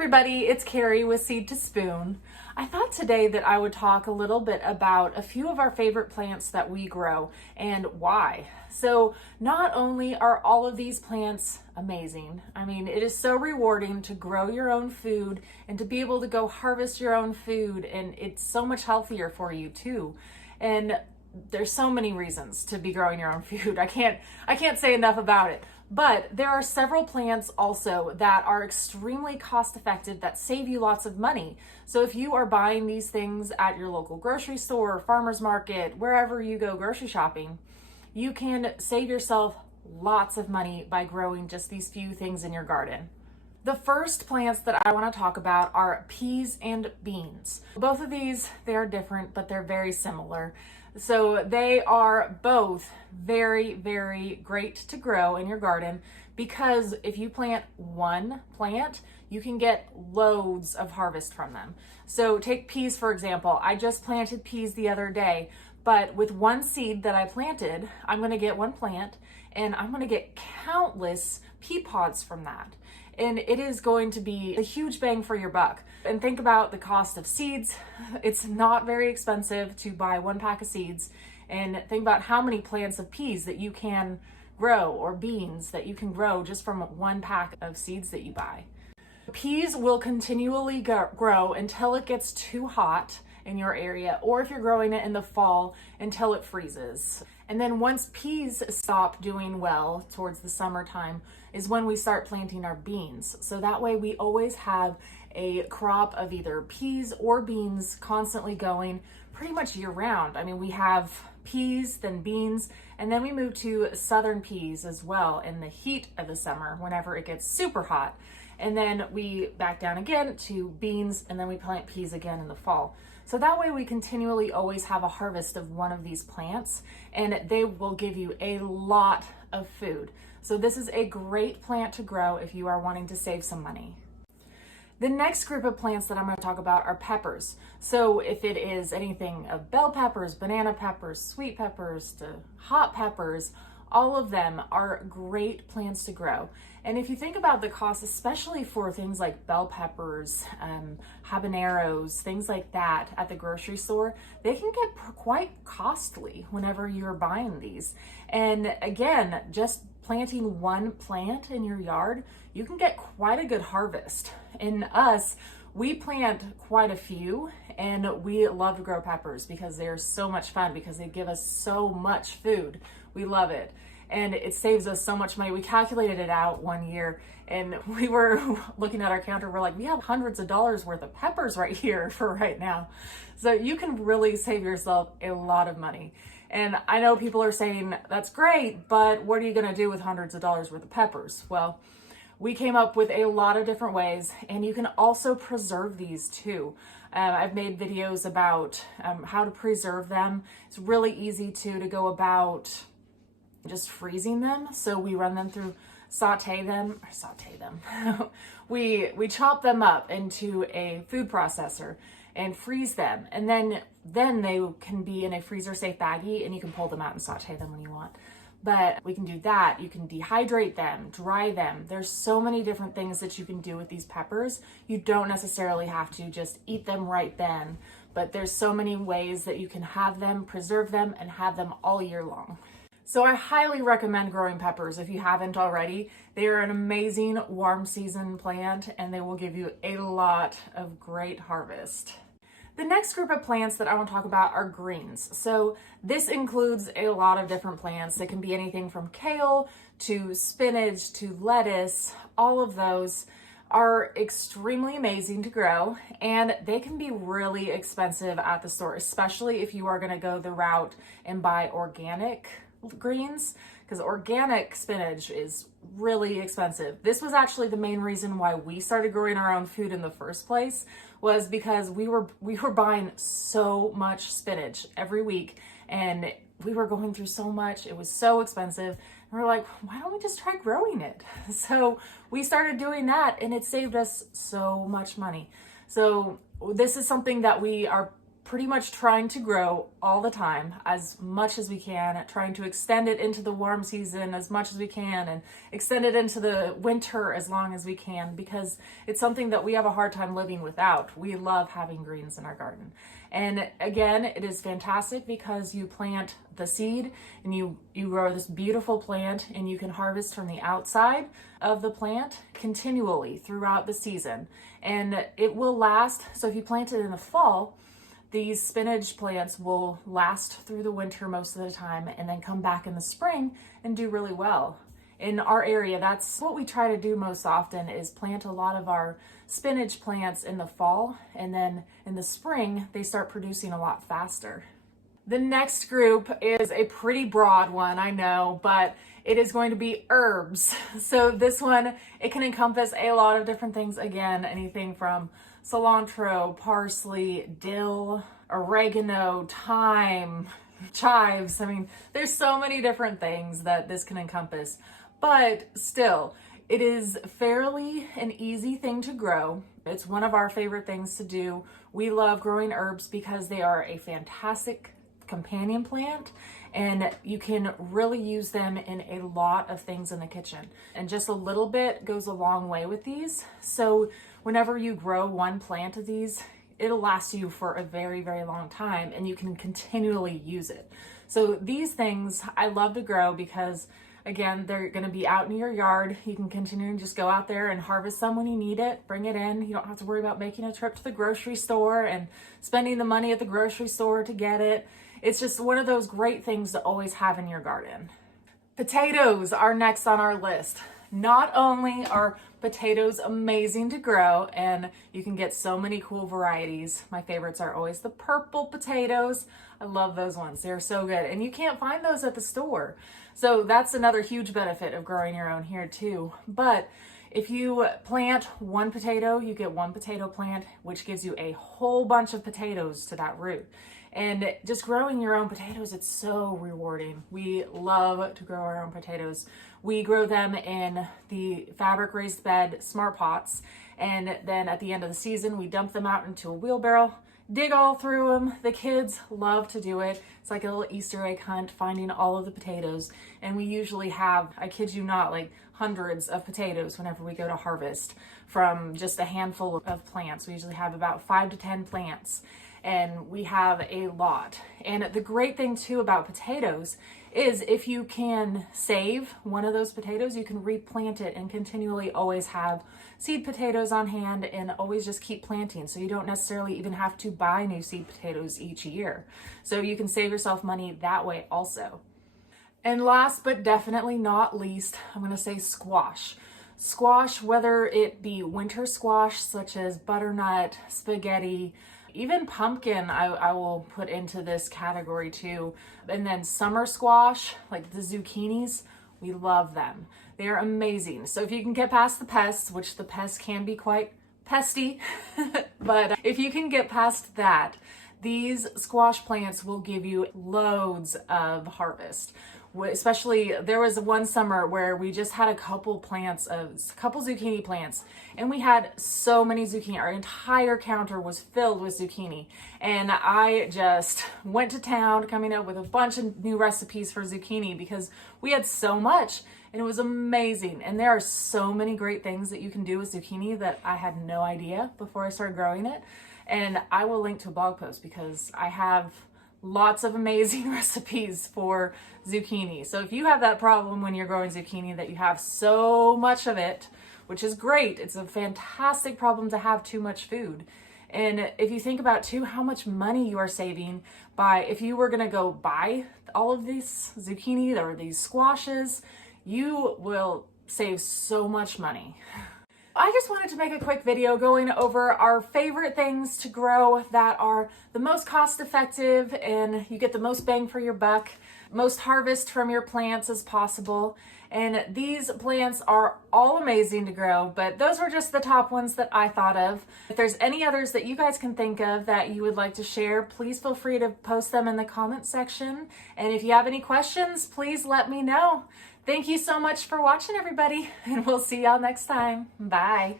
everybody, it's Carrie with Seed to Spoon. I thought today that I would talk a little bit about a few of our favorite plants that we grow and why. So not only are all of these plants amazing, I mean, it is so rewarding to grow your own food and to be able to go harvest your own food, and it's so much healthier for you too. And there's so many reasons to be growing your own food. I can't say enough about it. But there are several plants also that are extremely cost effective that save you lots of money. So if you are buying these things at your local grocery store, farmer's market, wherever you go grocery shopping, you can save yourself lots of money by growing just these few things in your garden. The first plants that I want to talk about are peas and beans. Both of these, they are different, but they're very similar. So they are both very, very great to grow in your garden because if you plant one plant, you can get loads of harvest from them. So take peas, for example. I just planted peas the other day, but with one seed that I planted, I'm going to get one plant and I'm going to get countless pea pods from that. And it is going to be a huge bang for your buck. And think about the cost of seeds. It's not very expensive to buy one pack of seeds. And think about how many plants of peas that you can grow or beans that you can grow just from one pack of seeds that you buy. Peas will continually grow until it gets too hot in your area, or if you're growing it in the fall until it freezes. And then once peas stop doing well towards the summertime is when we start planting our beans. So that way we always have a crop of either peas or beans constantly going pretty much year round. I mean, we have peas, then beans, and then we move to southern peas as well in the heat of the summer whenever it gets super hot. And then we back down again to beans, and then we plant peas again in the fall. So that way we continually always have a harvest of one of these plants, and they will give you a lot of food. So this is a great plant to grow if you are wanting to save some money. The next group of plants that I'm going to talk about are peppers. So if it is anything of bell peppers, banana peppers, sweet peppers, to hot peppers, all of them are great plants to grow. And if you think about the cost, especially for things like bell peppers, habaneros, things like that at the grocery store, they can get quite costly whenever you're buying these. And again, just planting one plant in your yard, you can get quite a good harvest. In us, we plant quite a few, and we love to grow peppers because they're so much fun because they give us so much food. We love it. And it saves us so much money. We calculated it out one year and we were looking at our counter. We're like, we have hundreds of dollars worth of peppers right here for right now. So you can really save yourself a lot of money. And I know people are saying, that's great, but what are you gonna do with hundreds of dollars worth of peppers? Well, we came up with a lot of different ways, and you can also preserve these too. I've made videos about how to preserve them. It's really easy to go about just freezing them. So we run them through, saute them. we chop them up into a food processor and freeze them. And then they can be in a freezer safe baggie, and you can pull them out and saute them when you want. But we can do that. You can dehydrate them, dry them. There's so many different things that you can do with these peppers. You don't necessarily have to just eat them right then, but there's so many ways that you can have them, preserve them, and have them all year long. So I highly recommend growing peppers if you haven't already. They are an amazing warm season plant, and they will give you a lot of great harvest. The next group of plants that I want to talk about are greens. So this includes a lot of different plants. It can be anything from kale to spinach to lettuce. All of those are extremely amazing to grow, and they can be really expensive at the store, especially if you are going to go the route and buy organic greens, because organic spinach is really expensive. This was actually the main reason why we started growing our own food in the first place, was because we were buying so much spinach every week, and we were going through so much. It was so expensive. And we're like, why don't we just try growing it? So we started doing that, and it saved us so much money. So this is something that we are pretty much trying to grow all the time as much as we can, trying to extend it into the warm season as much as we can and extend it into the winter as long as we can, because it's something that we have a hard time living without. We love having greens in our garden. And again, it is fantastic because you plant the seed and you grow this beautiful plant, and you can harvest from the outside of the plant continually throughout the season. And it will last. So if you plant it in the fall, these spinach plants will last through the winter most of the time and then come back in the spring and do really well. In our area, that's what we try to do most often, is plant a lot of our spinach plants in the fall, and then in the spring, they start producing a lot faster. The next group is a pretty broad one, I know, but it is going to be herbs. So this one, it can encompass a lot of different things. Again, anything from cilantro, parsley, dill, oregano, thyme, chives. I mean, there's so many different things that this can encompass. But still, it is fairly an easy thing to grow. It's one of our favorite things to do. We love growing herbs because they are a fantastic companion plant, and you can really use them in a lot of things in the kitchen. And just a little bit goes a long way with these. So whenever you grow one plant of these, it'll last you for a very, very long time, and you can continually use it. So these things I love to grow because, again, they're going to be out in your yard. You can continue to just go out there and harvest some when you need it, bring it in. You don't have to worry about making a trip to the grocery store and spending the money at the grocery store to get it. It's just one of those great things to always have in your garden. Potatoes are next on our list. Not only are potatoes amazing to grow, and you can get so many cool varieties. My favorites are always the purple potatoes. I love those ones. They're so good. And you can't find those at the store. So that's another huge benefit of growing your own here too. But if you plant one potato, you get one potato plant, which gives you a whole bunch of potatoes to that root. And just growing your own potatoes, it's so rewarding. We love to grow our own potatoes. We grow them in the fabric raised bed smart pots. And then at the end of the season, we dump them out into a wheelbarrow, dig all through them. The kids love to do it. It's like a little Easter egg hunt, finding all of the potatoes. And we usually have, I kid you not, like hundreds of potatoes whenever we go to harvest from just a handful of plants. We usually have about 5 to 10 plants, and we have a lot. And the great thing too about potatoes is if you can save one of those potatoes, you can replant it and continually always have seed potatoes on hand and always just keep planting. So you don't necessarily even have to buy new seed potatoes each year. So you can save yourself money that way also. And last but definitely not least, I'm going to say squash. Squash, whether it be winter squash such as butternut, spaghetti, even pumpkin, I will put into this category too. And then summer squash, like the zucchinis, we love them. They are amazing. So if you can get past the pests, which the pests can be quite pesty, but if you can get past that, these squash plants will give you loads of harvest. Especially, there was one summer where we just had a couple zucchini plants, and we had so many zucchini. Our entire counter was filled with zucchini, and I just went to town coming up with a bunch of new recipes for zucchini because we had so much, and it was amazing. And there are so many great things that you can do with zucchini that I had no idea before I started growing it. And I will link to a blog post because I have lots of amazing recipes for zucchini. So if you have that problem when you're growing zucchini, that you have so much of it, which is great, it's a fantastic problem to have too much food. And if you think about too how much money you are saving by, if you were going to go buy all of these zucchini or these squashes, you will save so much money. I just wanted to make a quick video going over our favorite things to grow that are the most cost effective and you get the most bang for your buck, most harvest from your plants as possible. And these plants are all amazing to grow, but those were just the top ones that I thought of. If there's any others that you guys can think of that you would like to share, please feel free to post them in the comment section. And if you have any questions, please let me know. Thank you so much for watching, everybody, and we'll see y'all next time. Bye.